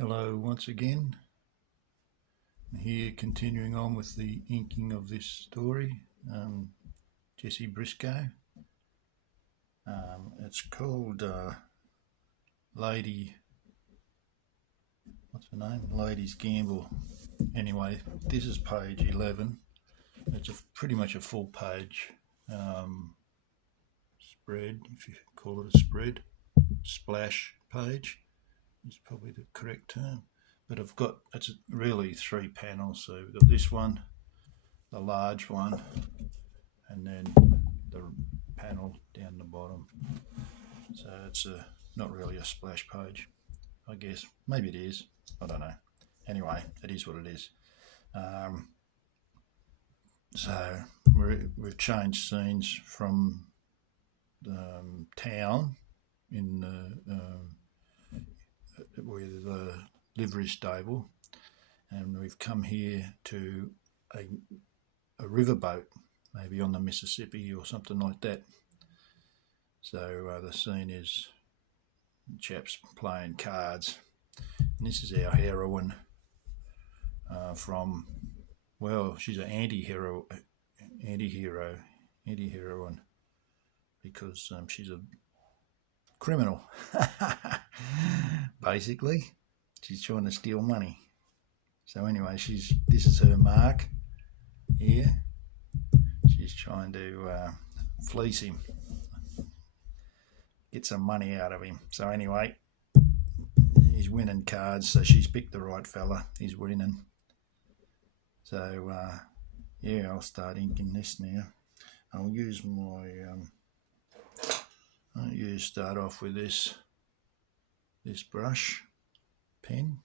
Hello once again. Here continuing on with the inking of this story, Jessie Briscoe. It's called Lady, what's her name? Lady's Gamble. Anyway, this is page 11. It's pretty much a full page spread, if you call it a spread. Splash page is probably the correct term. But it's really 3 panels. So we've got this one, the large one, and then the panel down the bottom. So it's not really a splash page, I guess. Maybe it is. I don't know. Anyway, it is what it is. So we've changed scenes from the town in with the livery stable, and we've come here to a riverboat, maybe on the Mississippi or something like that. So the scene is chaps playing cards, and this is our heroine from, well, she's an anti-heroine, because she's a criminal. Basically, she's trying to steal money. So anyway, this is her mark here. She's trying to fleece him, get some money out of him. So anyway, he's winning cards, so she's picked the right fella. He's winning. So yeah, I'll start inking this now. I'll use my start off with this brush pen.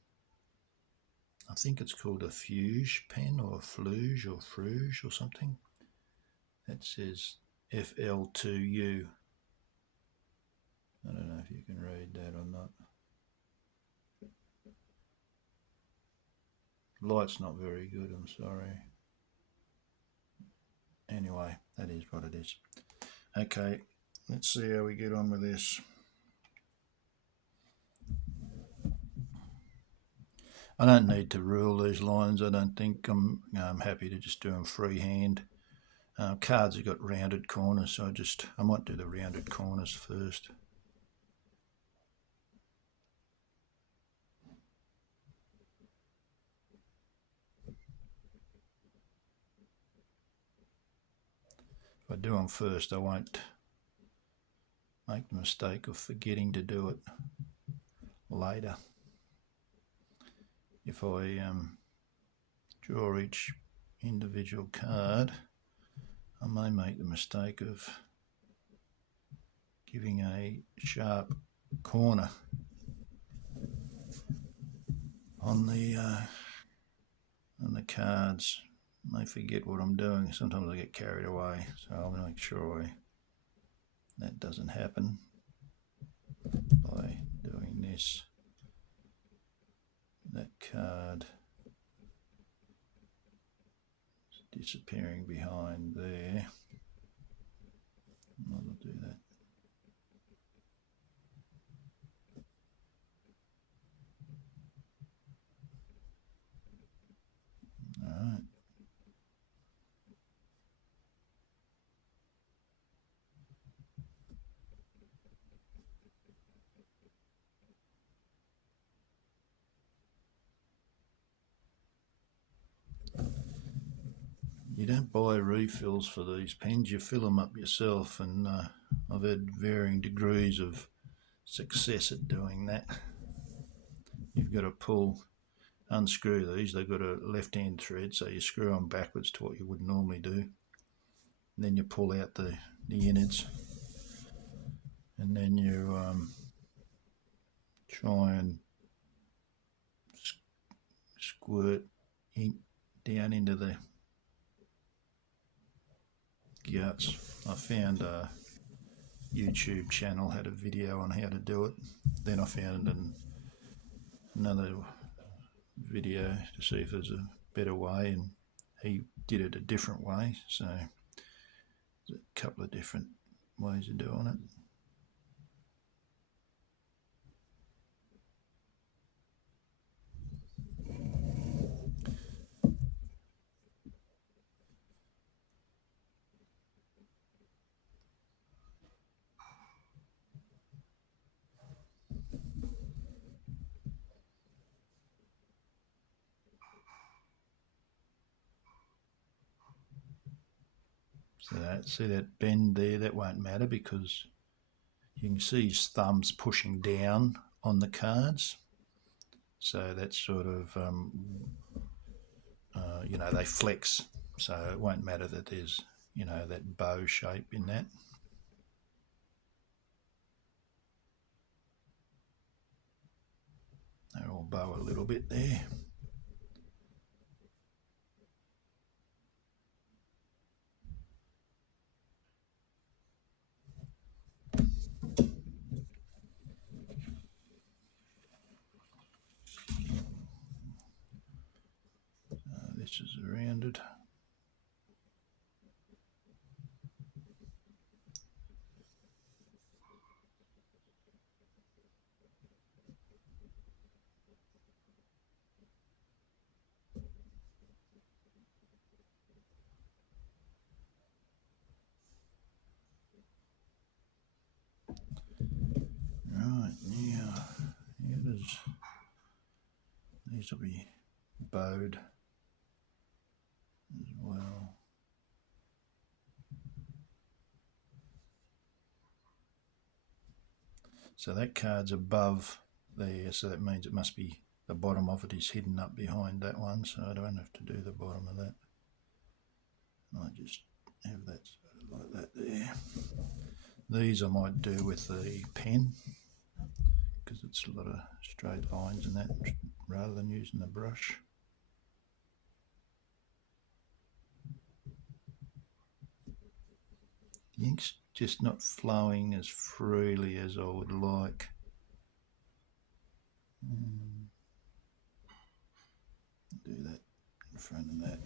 I think it's called a Fuge pen, or a Fluge or Fruge or something. That says FL2U. I don't know if you can read that or not. Light's not very good, I'm sorry. Anyway, that is what it is. Okay, let's see how we get on with this. I don't need to rule these lines, I don't think. I'm happy to just do them freehand. Cards have got rounded corners, so I might do the rounded corners first. If I do them first, I won't make the mistake of forgetting to do it later. If I draw each individual card, I may make the mistake of giving a sharp corner on the cards. I may forget what I'm doing. Sometimes I get carried away, so I'll make sure that doesn't happen by doing this. That card is disappearing behind there. I'll do that. All right. You don't buy refills for these pens, you fill them up yourself, and I've had varying degrees of success at doing that. You've got to unscrew these. They've got a left-hand thread, so you screw them backwards to what you would normally do. And then you pull out the innards, and then you try and squirt ink down into the guts. I found a YouTube channel had a video on how to do it. Then I found another video to see if there's a better way, and he did it a different way. So there's a couple of different ways of doing it. So see that bend there, that won't matter because you can see his thumbs pushing down on the cards. So that's sort of, you know, they flex. So it won't matter that there's, you know, that bow shape in that. They'll all bow a little bit there. This is rounded. Right, now here it is. These will be bowed as well. So that card's above there, so that means it must be the bottom of it is hidden up behind that one, so I don't have to do the bottom of that. I just have that sort of like that there. These I might do with the pen because it's a lot of straight lines and that rather than using the brush. The ink's just not flowing as freely as I would like. Do that in front of that.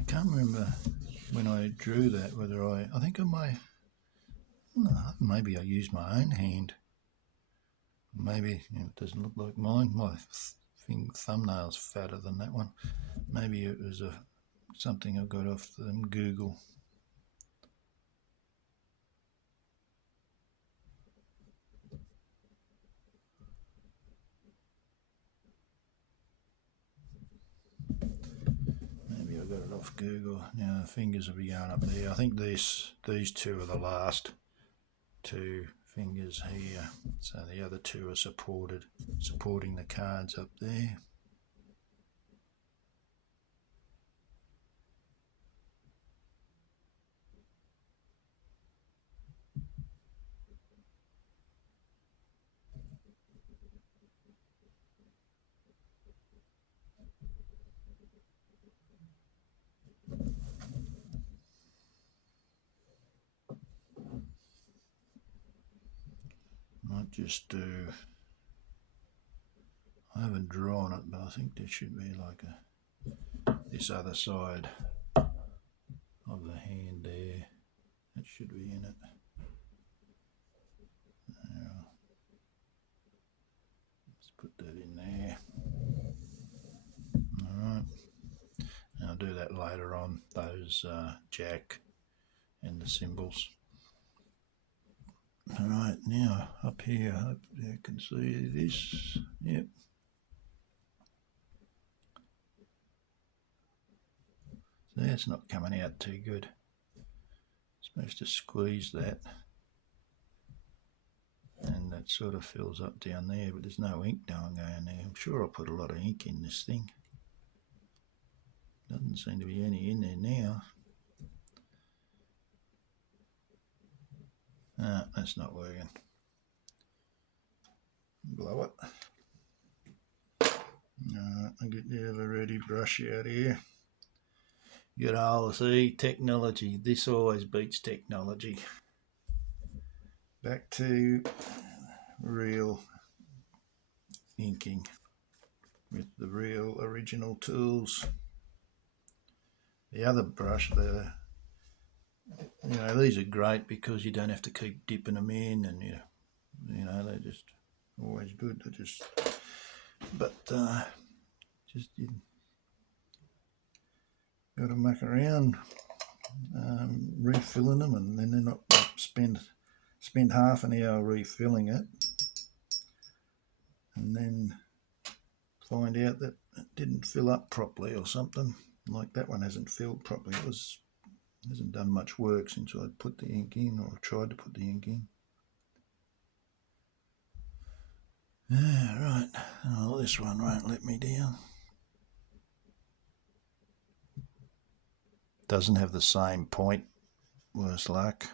I can't remember when I drew that whether I think I may, maybe I used my own hand. Maybe it doesn't look like mine. My thumbnail's fatter than that one. Maybe it was something I got off Google. Maybe I got it off Google. Now the fingers will be going up there. I think these two are the last two fingers here. So the other two are supporting the cards up there. Might just do, I haven't drawn it, but I think there should be like this other side of the hand there. That should be in it. Now, let's put that in there. Alright, I'll do that later on, those jack and the symbols. Alright, now up here, I hope you can see this. Yep. So that's not coming out too good. Supposed to squeeze that. And that sort of fills up down there, but there's no ink going there. I'm sure I'll put a lot of ink in this thing. Doesn't seem to be any in there now. That's not working. Blow it. I'll get the other ready brush out here. You know, see, technology. This always beats technology. Back to real inking with the real original tools. The other brush, these are great because you don't have to keep dipping them in, and they're just always good. Just you got to muck around refilling them, and then they're not spend half an hour refilling it, and then find out that it didn't fill up properly or something. Like that one hasn't filled properly. Hasn't done much work since I put the ink in, or tried to put the ink in. Right. Oh, this one won't let me down. Doesn't have the same point, worse luck.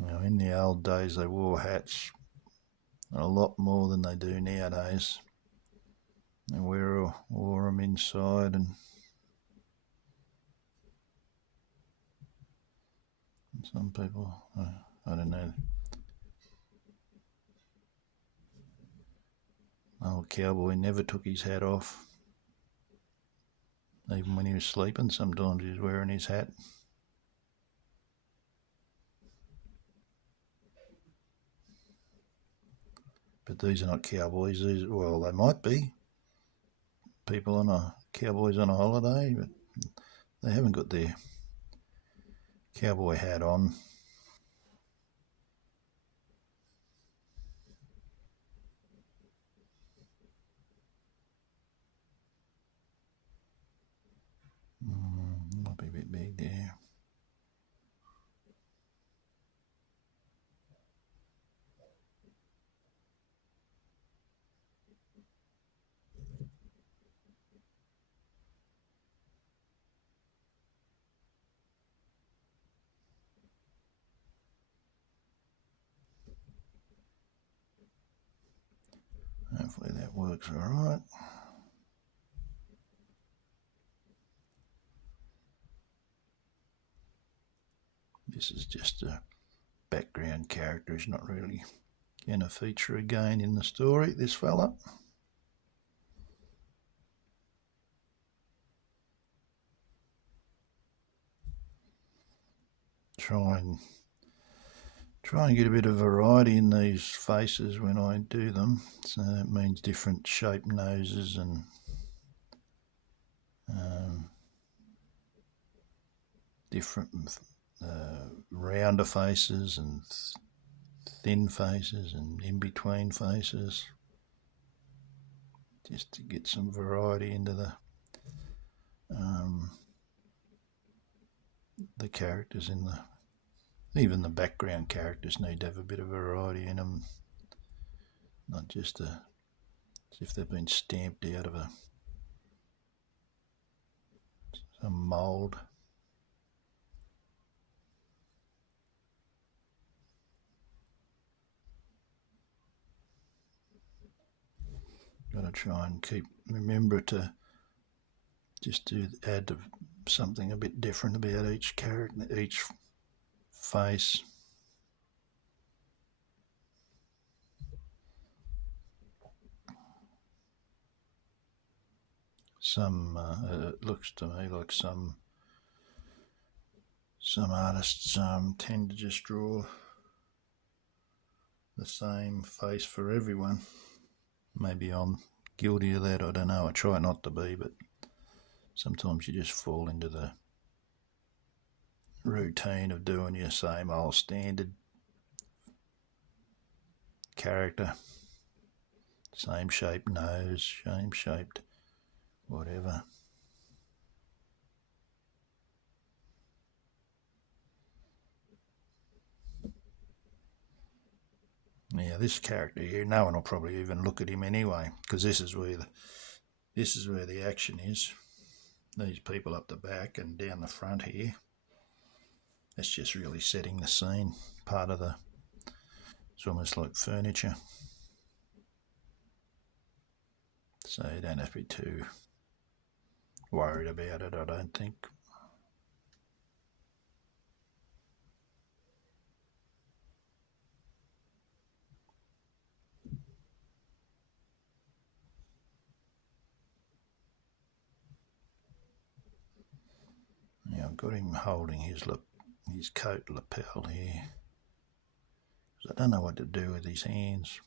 Now, in the old days, they wore hats a lot more than they do nowadays. They wore them inside, and some people, I don't know. Old cowboy never took his hat off. Even when he was sleeping, sometimes he was wearing his hat. But these are not cowboys. Well, they might be cowboys on a holiday, but they haven't got their cowboy hat on. Might be a bit big there. Hopefully that works all right. This is just a background character. He's not really going to feature again in the story, this fella. Try and get a bit of variety in these faces when I do them. So that means different shaped noses and different rounder faces and thin faces and in-between faces, just to get some variety into the characters even the background characters need to have a bit of variety in them, not just as if they've been stamped out of some mould. Got to try and remember to just add something a bit different about each character, each face. It looks to me like some artists tend to just draw the same face for everyone. Maybe I'm guilty of that, I don't know. I try not to be, but sometimes you just fall into the routine of doing your same old standard character. Same shaped nose, same shaped whatever. Yeah, this character here, no one will probably even look at him anyway, because this is where the action is. these people up the back and down the front here. It's just really setting the scene. Part of it's almost like furniture. So you don't have to be too worried about it, I don't think. Yeah, I've got him holding his coat lapel here. I don't know what to do with his hands.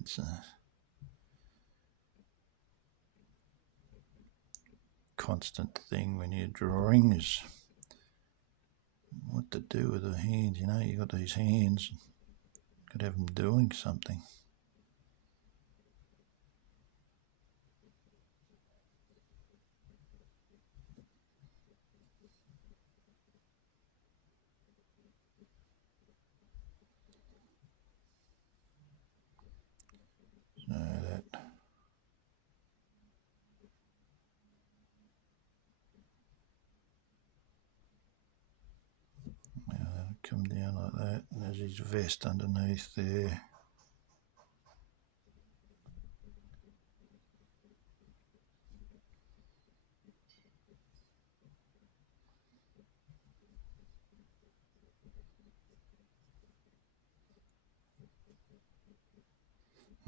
It's a constant thing when you're drawing, is what to do with the hands. You know, you got these hands, got to have them doing something. So that'll come down like that. And there's his vest underneath there.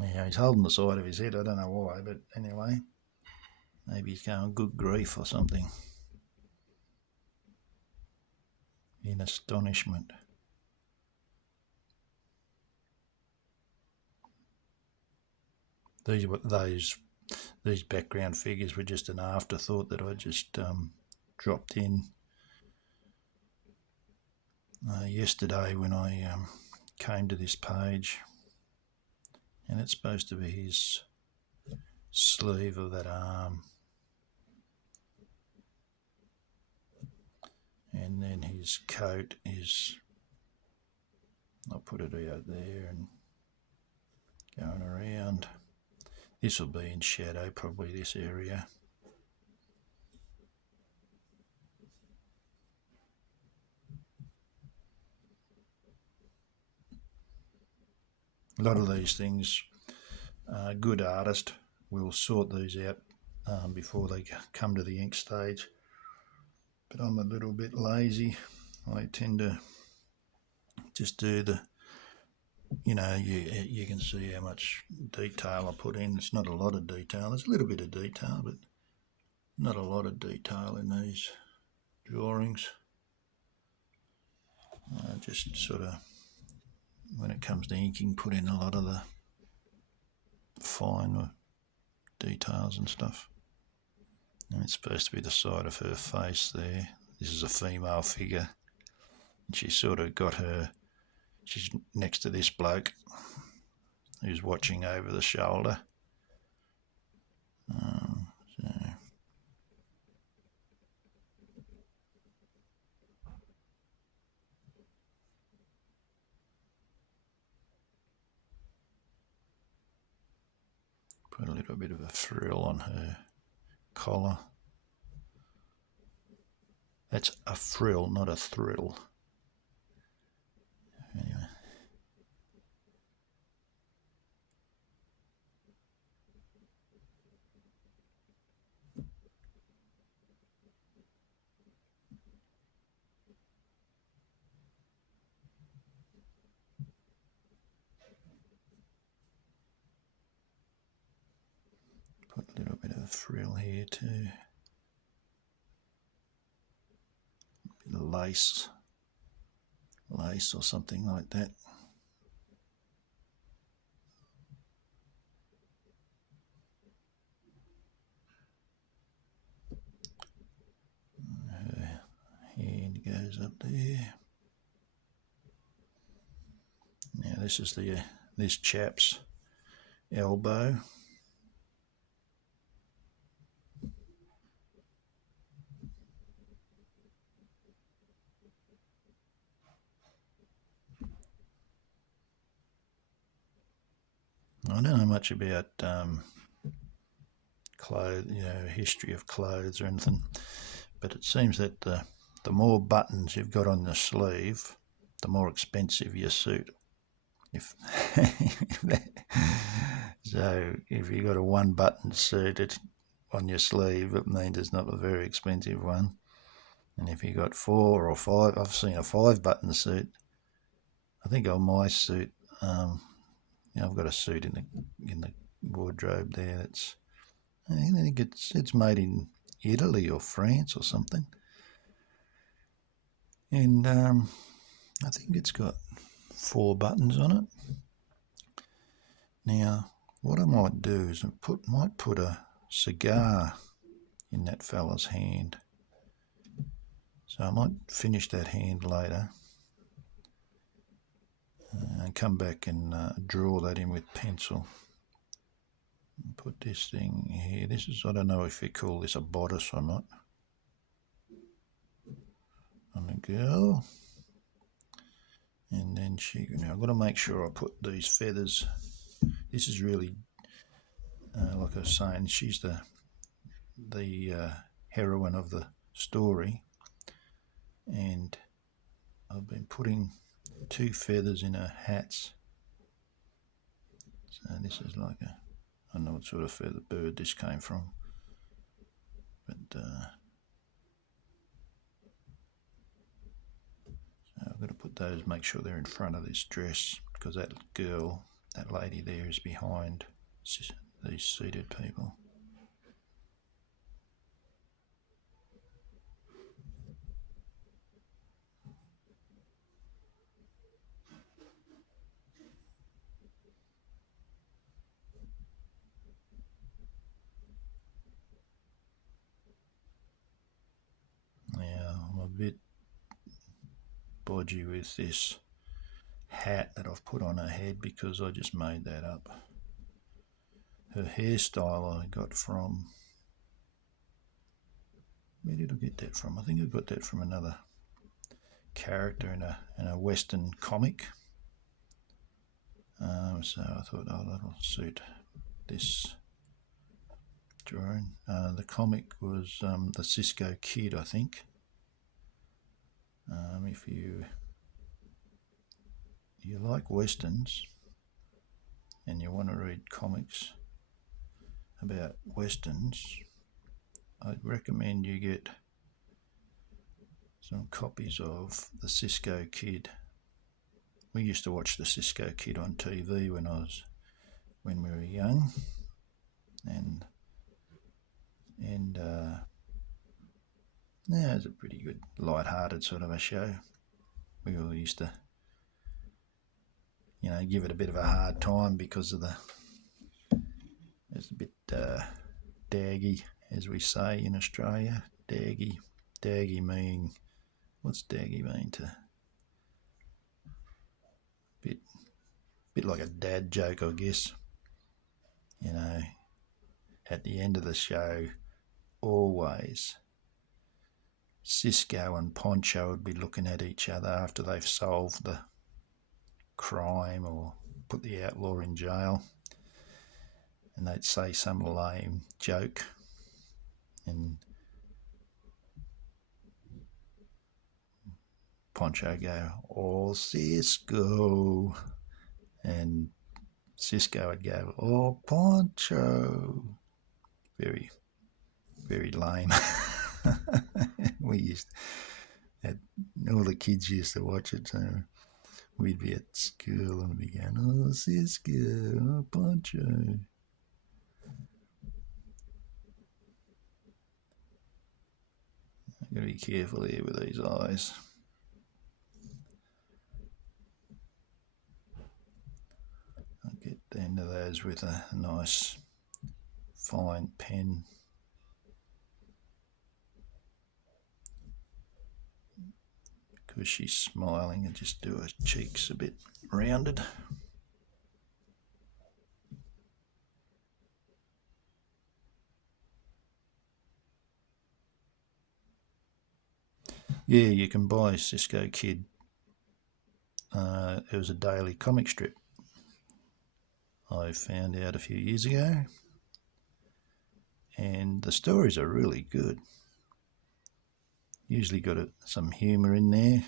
Yeah, he's holding the side of his head. I don't know why, but anyway, maybe he's going good grief or something. In astonishment. These background figures were just an afterthought that I just dropped in yesterday when I came to this page, and it's supposed to be his sleeve of that arm, and then his coat is, I'll put it out there and going around. This will be in shadow, probably this area. A lot of these things, a good artist will sort these out before they come to the ink stage. But I'm a little bit lazy. I tend to just do you can see how much detail I put in. It's not a lot of detail. There's a little bit of detail, but not a lot of detail in these drawings. Just sort of, when it comes to inking, put in a lot of the fine details and stuff. And it's supposed to be the side of her face there. This is a female figure. And she's sort of got she's next to this bloke who's watching over the shoulder. Put a little bit of a frill on her collar. That's a frill, not a thrill. Anyway. Put a little bit of frill here too. A bit of lace or something like that. Her hand goes up there. Now this is this chap's elbow. I don't know much about clothes, history of clothes or anything. But it seems that the more buttons you've got on the sleeve, the more expensive your suit. So if you've got a one-button suit on your sleeve, it means it's not a very expensive one. And if you got 4 or 5, I've seen a 5-button suit. I think on my suit, I've got a suit in the wardrobe there. I think it's made in Italy or France or something, and I think it's got 4 buttons on it. Now, what I might do is might put a cigar in that fella's hand. So I might finish that hand later and come back and draw that in with pencil. Put this thing here. I don't know if you call this a bodice or not, on the girl. And then I've got to make sure I put these feathers. This is really, like I was saying, she's the heroine of the story, and I've been putting 2 feathers in her hats. So this is like I don't know what sort of feather bird this came from, but so I've got to put those, make sure they're in front of this dress, because that lady there is behind these seated people. Now, I'm a bit bodgy with this hat that I've put on her head because I just made that up. Her hairstyle I got from, where did I get that from? I think I got that from another character in a Western comic. So I thought, that'll suit this drawing. The comic was the Cisco Kid, I think. If you like Westerns and you want to read comics about Westerns, I'd recommend you get some copies of the Cisco Kid. We used to watch the Cisco Kid on TV when we were young, and it was a pretty good, light-hearted sort of a show. We all used to, give it a bit of a hard time because of it's a bit daggy, as we say in Australia. Daggy meaning, what's daggy mean to? Bit like a dad joke, I guess. At the end of the show, always Cisco and Poncho would be looking at each other after they've solved the crime or put the outlaw in jail, and they'd say some lame joke, and Poncho go, "Oh, Cisco," and Cisco would go, "Oh, Poncho." Very, very lame. All the kids used to watch it, so we'd be at school and we'd be going, "Oh, Cisco, oh, Poncho." I've got to be careful here with these eyes. I'll get the end of those with a nice fine pen. Because she's smiling, and just do her cheeks a bit rounded. Yeah, you can buy Cisco Kid. It was a daily comic strip I found out a few years ago, and the stories are really good. Usually got some humour in there,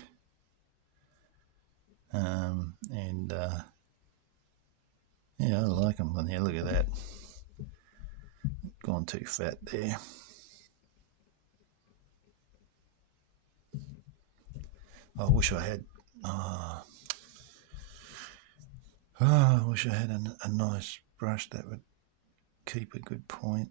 and yeah, I like them. Yeah, look at that, gone too fat there. I wish I had. I wish I had a nice brush that would keep a good point.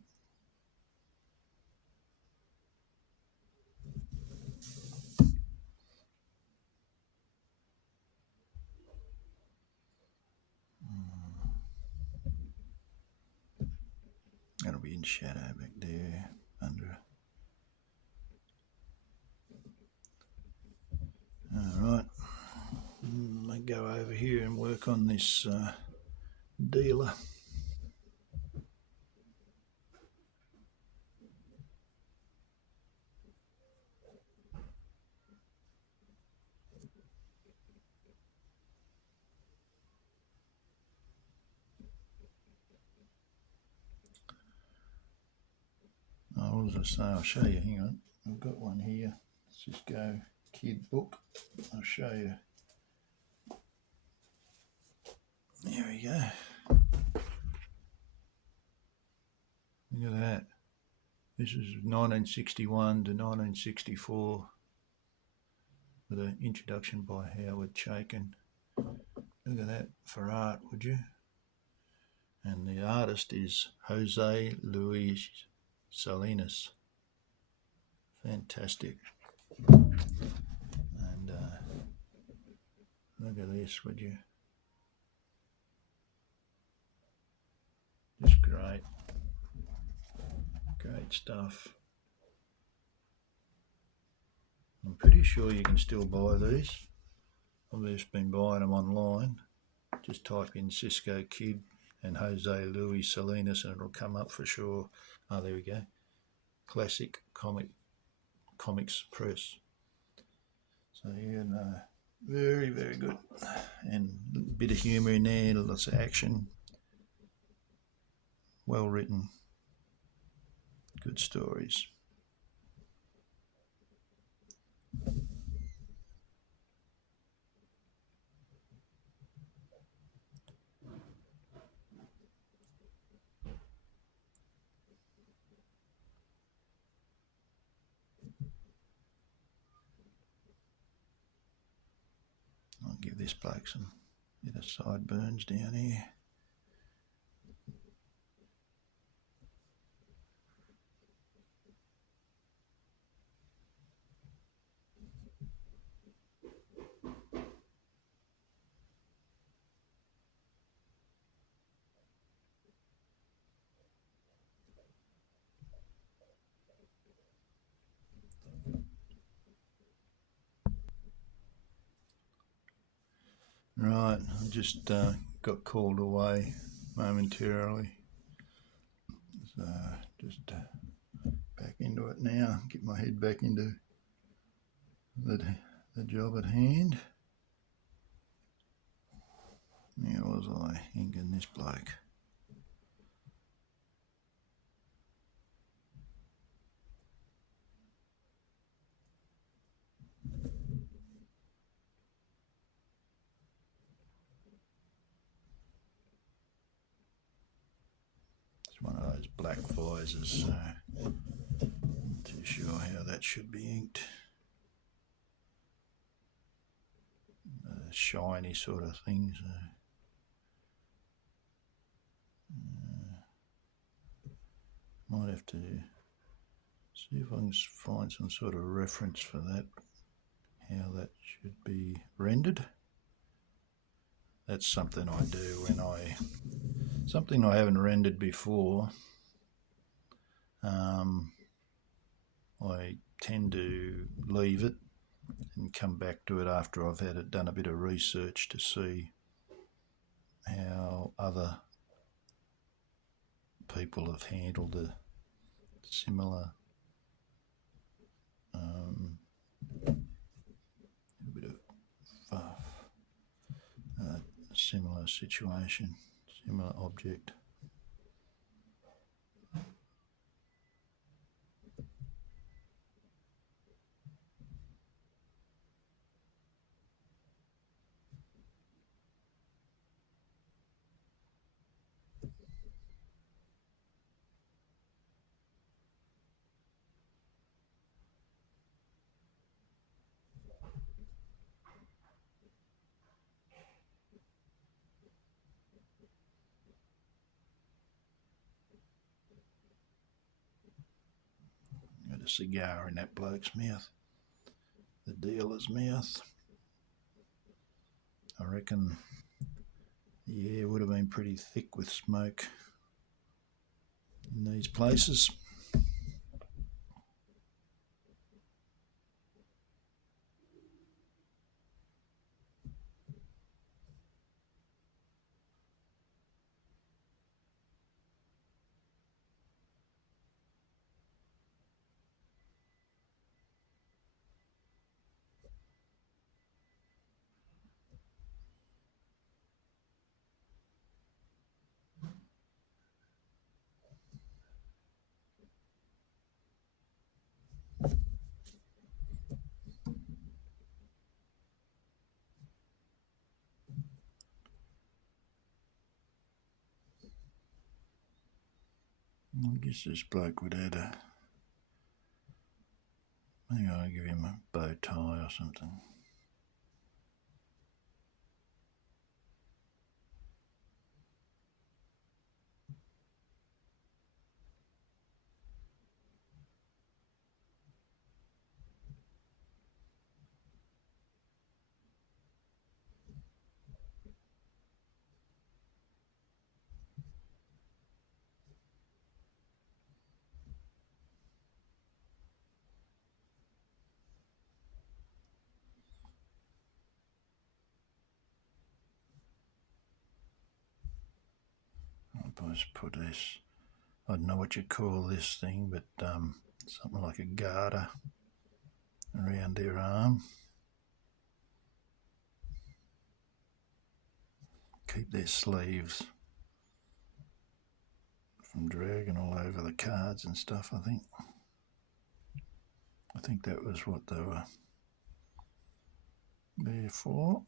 That'll be in shadow back there under. Alright, I go over here and work on this dealer. Oh, what was I saying? I'll show you, hang on. I've got one here. Let's just go kid book. I'll show you. There we go. Look at that. This is 1961 to 1964 with an introduction by Howard Chaykin. Look at that for art, would you? And the artist is Jose Luis Salinas. Fantastic. And look at this, would you? Just great. Great stuff. I'm pretty sure you can still buy these. I've just been buying them online. Just type in Cisco Kid and Jose Luis Salinas and it'll come up for sure. Oh, there we go. Classic Comics Press. So yeah, no, very, very good. And a bit of humour in there, lots of action. Well written. Good stories. I'll give this bloke some bit of sideburns down here. Right, I just got called away momentarily. So just back into it now, get my head back into the job at hand. Where was I? Inking this bloke. It's one of those black visors, so not too sure how that should be inked. Shiny sort of thing. So. Might have to see if I can find some sort of reference for that, how that should be rendered. That's something I do when something I haven't rendered before. I tend to leave it and come back to it after I've done a bit of research to see how other people have handled a similar similar situation, similar object. cigar in that bloke's mouth, the dealer's mouth. I reckon, yeah, it would have been pretty thick with smoke in these places. I guess this bloke would add a... Maybe I'll give him a bow tie or something. I'll just put this, I don't know what you call this thing, but something like a garter around their arm. Keep their sleeves from dragging all over the cards and stuff, I think. I think that was what they were there for.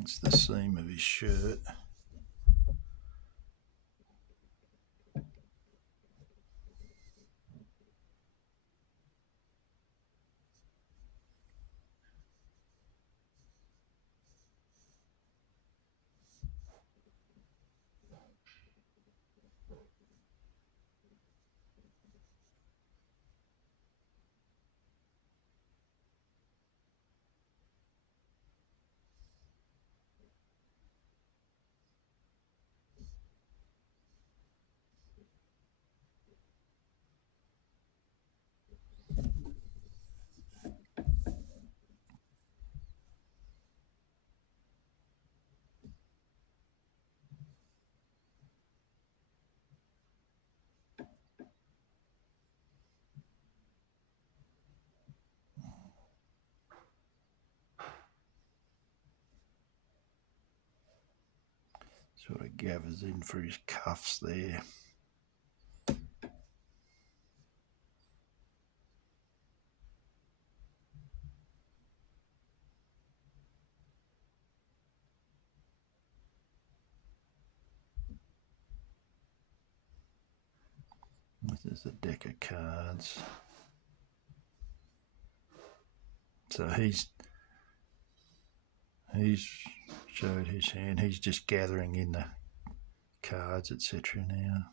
It's the seam of his shirt. Sort of gathers in for his cuffs there. This is a deck of cards. So he's showed his hand. He's just gathering in the cards, etc. now.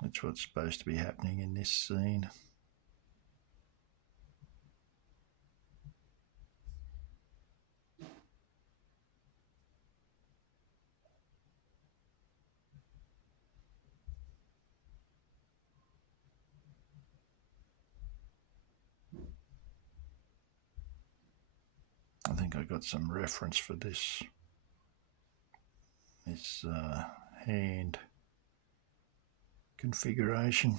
That's what's supposed to be happening in this scene. I think I got some reference for this hand configuration.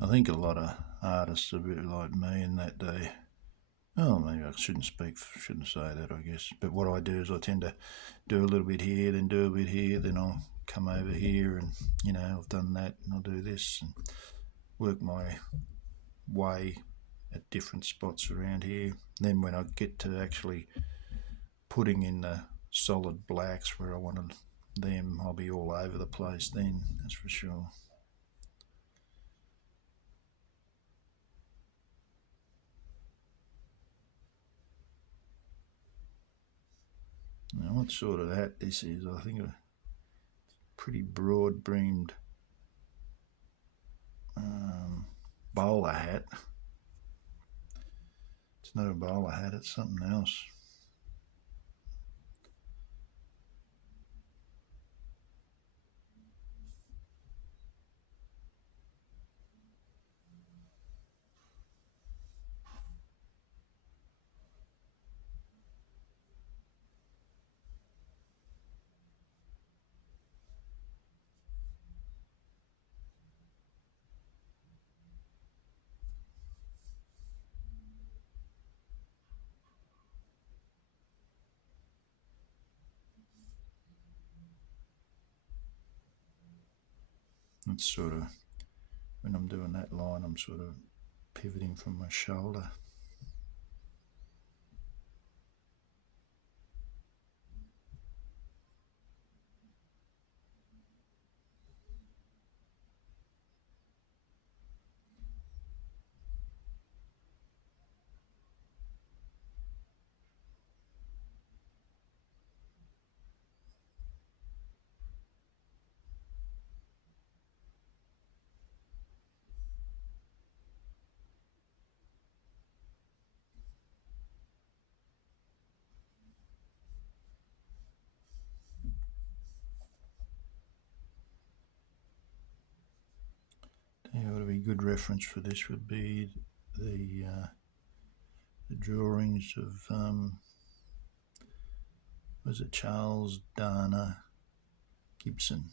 I think a lot of artists are a bit like me in that they, oh, maybe I shouldn't say that, I guess. But what I do is I tend to do a little bit here, then do a bit here, then I'll come over here and, you know, I've done that and I'll do this and work my way at different spots around here. Then when I get to actually putting in the solid blacks where I wanted them, I'll be all over the place then, that's for sure. Now what sort of hat this is, I think a pretty broad brimmed bowler hat. It's not a bowler hat, it's something else. It's sort of, when I'm doing that line, I'm sort of pivoting from my shoulder. Yeah, what would be a good reference for this would be the drawings of was it Charles Dana Gibson.